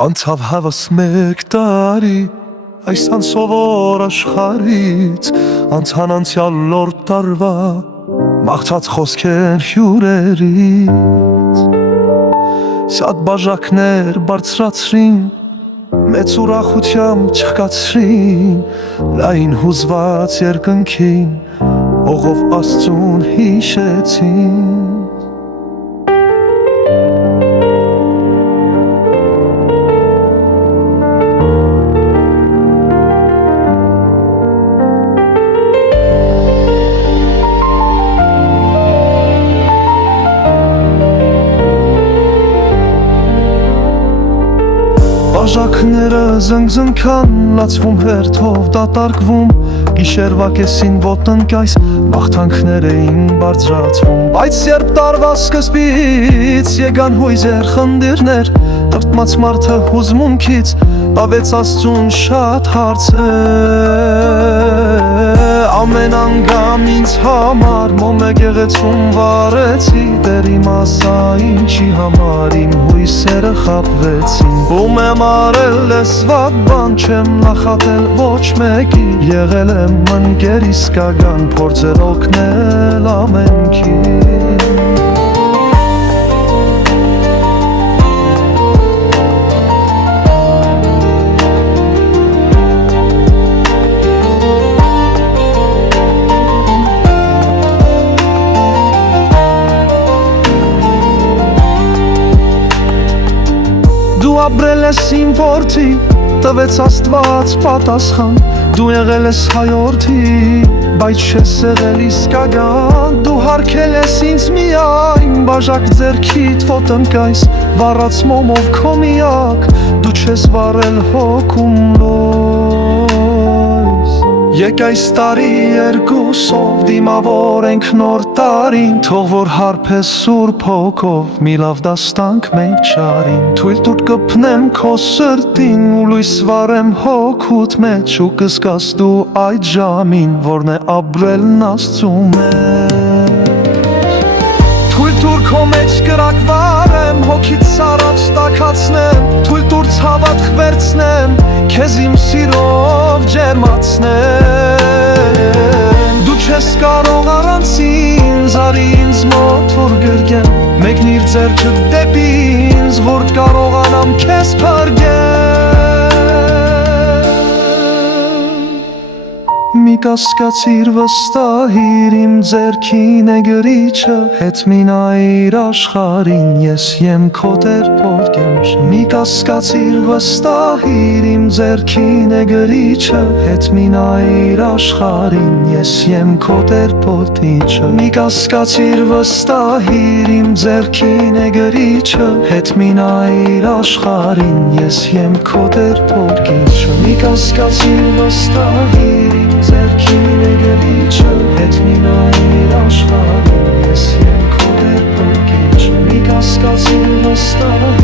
Անցավ հավս մեկ տարի այս անսովոր աշխարհից, անցան անցյալ լորդ տարվա մաղթած խոսքեր հյուրերից, շատ բաժակներ բարձրացրին, մեծ ուրախությամբ չխկացրին, լայն հուզված երկնքին օղով Աստծուն հիշեցին։ Բաժակները զնգզնքան, լացվում հերթով դատարկվում, գիշերվա կեսին ոտնկայս մաղթանքներ էին բարձրացվում, բայց երբ տարվա սկզբից եկան հույզեր խնդիրներ, տրտմած մարդը հուզմունքից տավեց Աստծուն շատ հարցեր, ամեն անգամ ինձ համար մոմ է գեղեցում վարեցի, դեր իմ ասա ինչի համար իմ հույսերը խաբվեցին, ում եմ արել լեսվատ բան, չեմ նախատել ոչ մեկի, եղել եմ ընկեր իսկական, փորձել օգնել ամենքին։ Դու ապրել ես իմ որդի, տվեց Աստված պատասխան, դու եղել ես հայորդի, բայց չես եղել իսկական, դու հարգել ես ինձ միայն, բաժակ ձեռքիդ ոտնկայս, վառած մոմով քո միակ, դու չես վառել հոգում լույս։ Եկ այս տարի երկուսով դիմավոր ենք նոր տարին, թող որ հարբես Սուրբ Հոգով, մի լավ դաստանք մենք չարին, թույլ տուր կպնեմ քո սրտին ու լույս վառեմ հոգուդ մեջ, ու կզգաս դու այդ ժամին, որն է ապրելն Աստծու մեջ։ Թույլ տուր քո մեջ կրակ վառեմ, հոգիդ սառած տաքացնեմ, թույլ տուր ցավդ վերցնեմ, քեզ իմ սիրով ջերմացնեմ, դու չես կարող առանց ինձ, արի ինձ մոտ որ գրգեմ, մեկնիր ձեռքդ դեպի ինձ, որ կարողանամ քեզ փրկել։ Մի կասկածիր վստահիր, իմ ձեռքին է գրիչը, հետ մի նայիր աշխարհին, ես եմ քո Տեր Պոկեմշ։ Մի կասկածիր վստահիր, իմ ձեռքին է գրիչը, հետ մի նայիր աշխարհին, ես եմ քո Տեր Պոկիչը։ Մի կասկածիր վստահիր, իմ ձեռքին է գրիչը, հետ մի նայիր աշխարհին, ես եմ քո Տեր Պոկիչը։ Մի կասկածիր վստահիր, իմ ձեռքին է գրիչը, հետ մի նայիր աշխարհին, ես եմ քո Տեր Պոկիչը։ Մի կասկածիր վստահիր